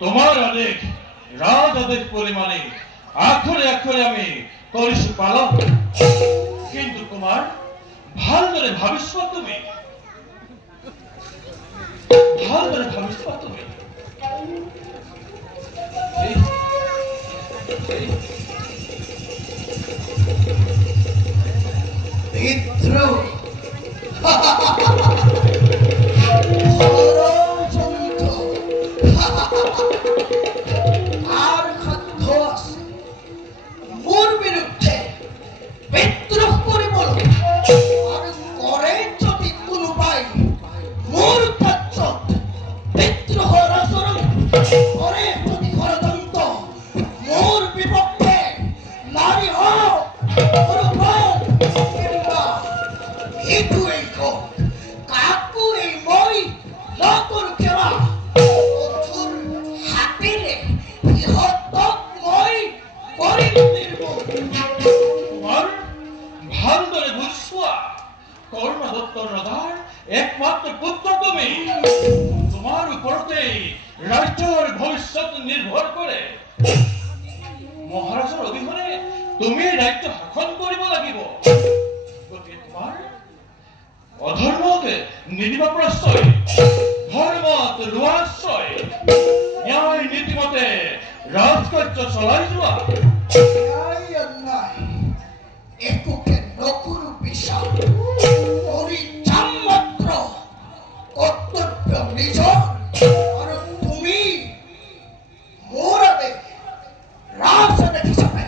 তোমার অনেক রাজ আদেশ পরিমাণে আখরে আখরে আমি করিস পালন, কিন্তু তোমার ভালো করে ভাবিস তুমি, ভালো করে ভাবিস তুমি। আর খাদ্য আছে মোর বিরুদ্ধে বিদ্রোহ করিব আর করে যদি কোনোবাই মোর কার্যত বিদ্রোহর আচরণ করে, যদি ষড়যন্ত্র মোর বিপক্ষে নারী হোক কিংবা হিটুই হোক, কাকু এই মই নকর কেবা একমাত্র পুত্র তুমি, তোমার উপরতে রাষ্ট্রের ভবিষ্যৎ নির্ভর করে। মহারাজের অবিহনে তুমি রাজ্য শাসন কৰিব লাগিব। গতিকে তোমাৰ অধৰ্মকে নিদিব প্ৰশ্ৰয়, ধৰ্মত লোৱাশ্ৰয়, ন্যায় নীতিমতে ৰাজকাৰ্য চলাই যোৱা। একোকে নকৰো বিচাৰ কৰি যাম মাত্ৰ কৰ্তব্য নিজৰ, আৰু তুমি মোৰ আদেশ ৰাজ আদেশ হিচাপে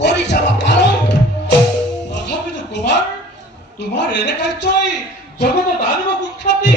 কৰি যাবা পালন। তথাপিতো তোমাৰ এনে কাৰ্যই জগতত আনিব কুখ্যাতি।